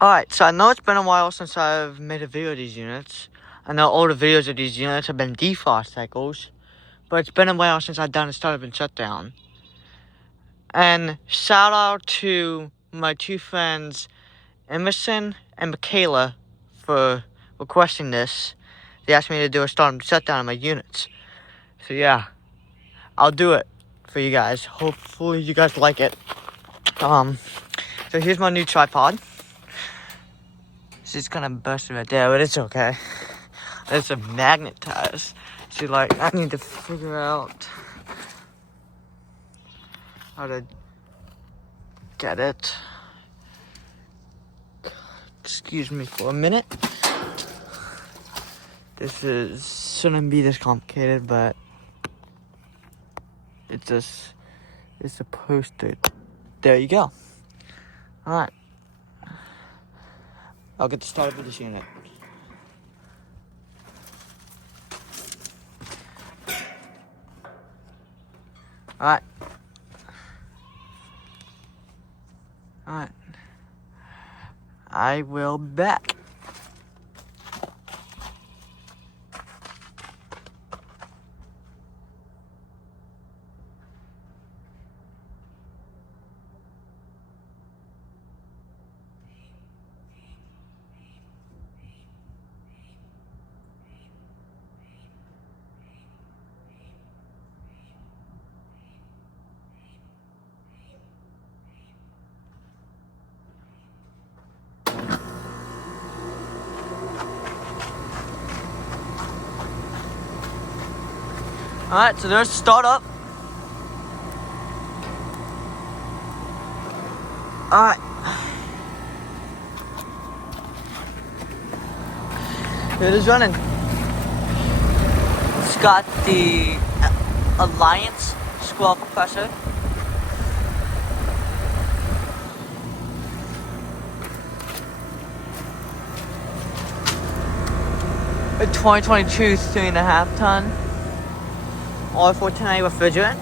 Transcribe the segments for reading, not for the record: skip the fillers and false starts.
Alright, so I know it's been a while since I've made a video of these units. I know all the videos of these units have been defrost cycles, but it's been a while since I've done a startup and shutdown. And shout out to my two friends, Emerson and Mikayla, for requesting this. They asked me to do a startup and shutdown of my units. So yeah, I'll do it for you guys. Hopefully you guys like it. So here's my new tripod. It's just kind of busted right there, but it's okay. It's a magnetized. So like, I need to figure out how to get it. Excuse me for a minute. This shouldn't be this complicated, but it's supposed to. There you go. Alright. I'll get started with this unit. Alright. I will be back. Alright, so there's startup. Alright. It is running. It's got the Alliance squirrel compressor. A 2022 3.5 ton. R14 refrigerant.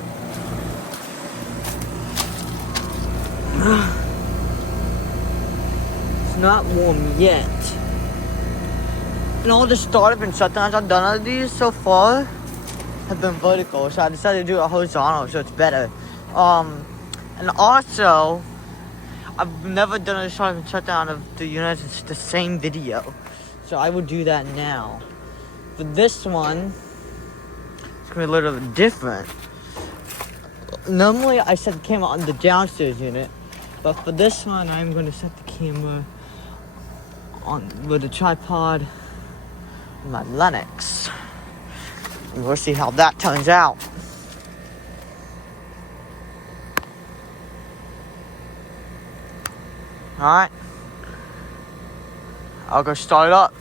It's not warm yet. And all the startup and shutdowns I've done of these so far have been vertical, so I decided to do it horizontal so it's better. And also, I've never done a startup and shutdown of the units in the same video, so I will do that now. For this one, it's gonna be a little bit different. Normally I set the camera on the downstairs unit, but for this one I'm gonna set the camera on with the tripod on my Lennox. And we'll see how that turns out. Alright. I'll go start it up.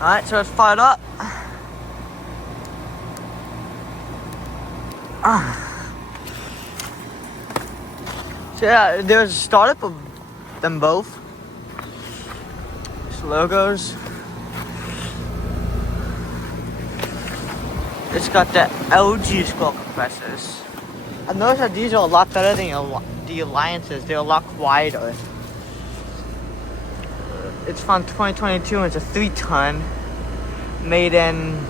Alright, so it's fired up. So yeah, there's a startup of them both. It's logos. It's got the LG squirrel compressors. I noticed that these are a lot better than the Alliances. They're a lot quieter. It's from 2022 and it's a 3-ton. Made in...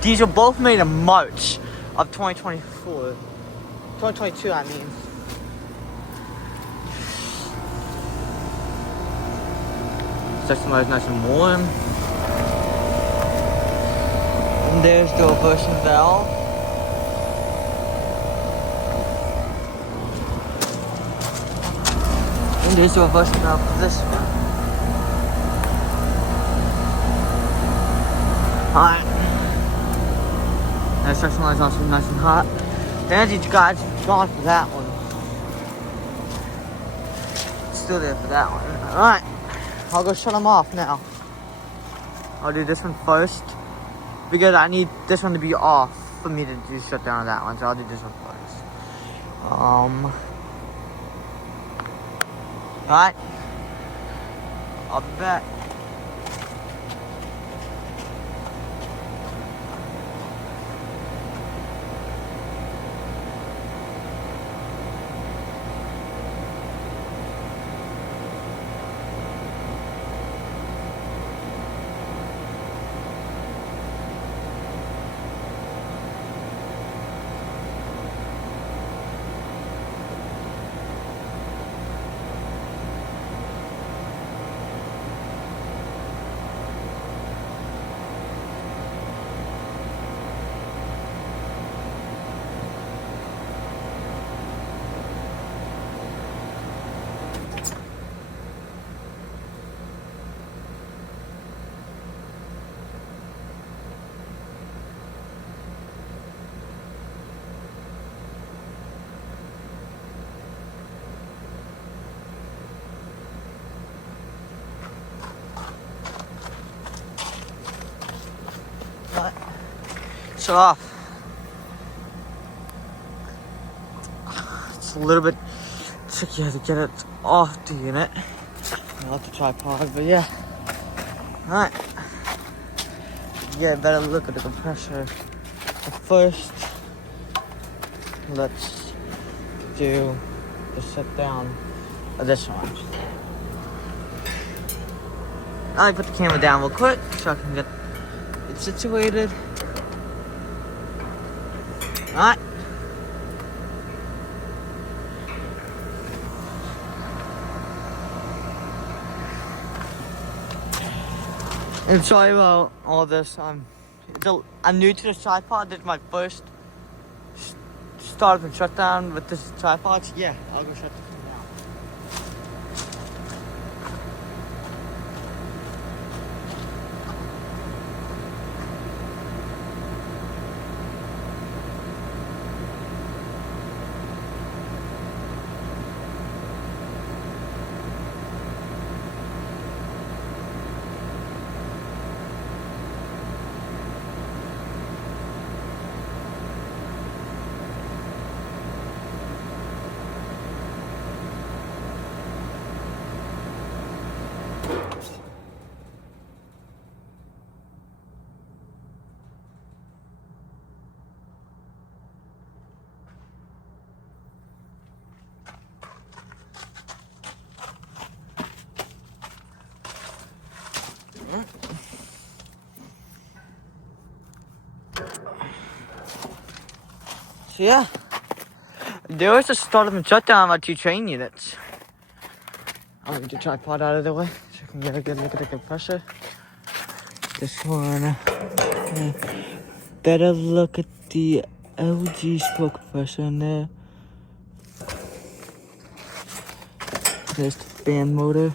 These are both made in March of 2024. 2022, I mean. That's nice and warm. And there's the reversing valve. And there's the reversing valve for this one. Alright. That section light is also nice and hot. There's each guy's gone for that one. Still there for that one. Alright. I'll go shut them off now. I'll do this one first. Because I need this one to be off for me to do shutdown on that one. So I'll do this one first. Alright. I'll be back. Shut off. It's a little bit trickier to get it off the unit. Not the tripod, but yeah. Alright. Yeah, better look at the compressor. But first, let's do the shutdown of this one. I put the camera down real quick so I can get it situated. Alright. I'm sorry about all this. I'm new to this tripod. This is my first startup and shutdown with this tripod. So yeah, I'll go shut this thing down. So yeah, there was a startup and shutdown of our 2 train units. I'll get the tripod out of the way so I can get a good look at the compressor. This one, better look at the LG stroke compressor in there. There's the fan motor.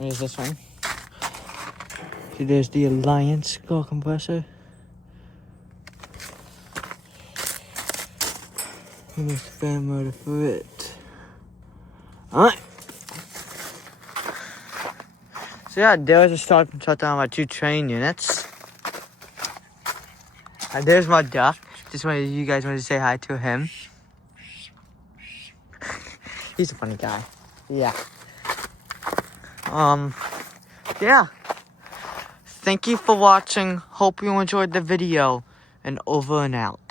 There's this one. See, there's the Alliance core compressor. And there's the fan motor for it. Alright. So yeah, there was a start and shutdown of my 2 train units. And there's my duck. Just wanted you guys wanted to say hi to him. He's a funny guy. Yeah. Yeah. Thank you for watching. Hope you enjoyed the video. And over and out.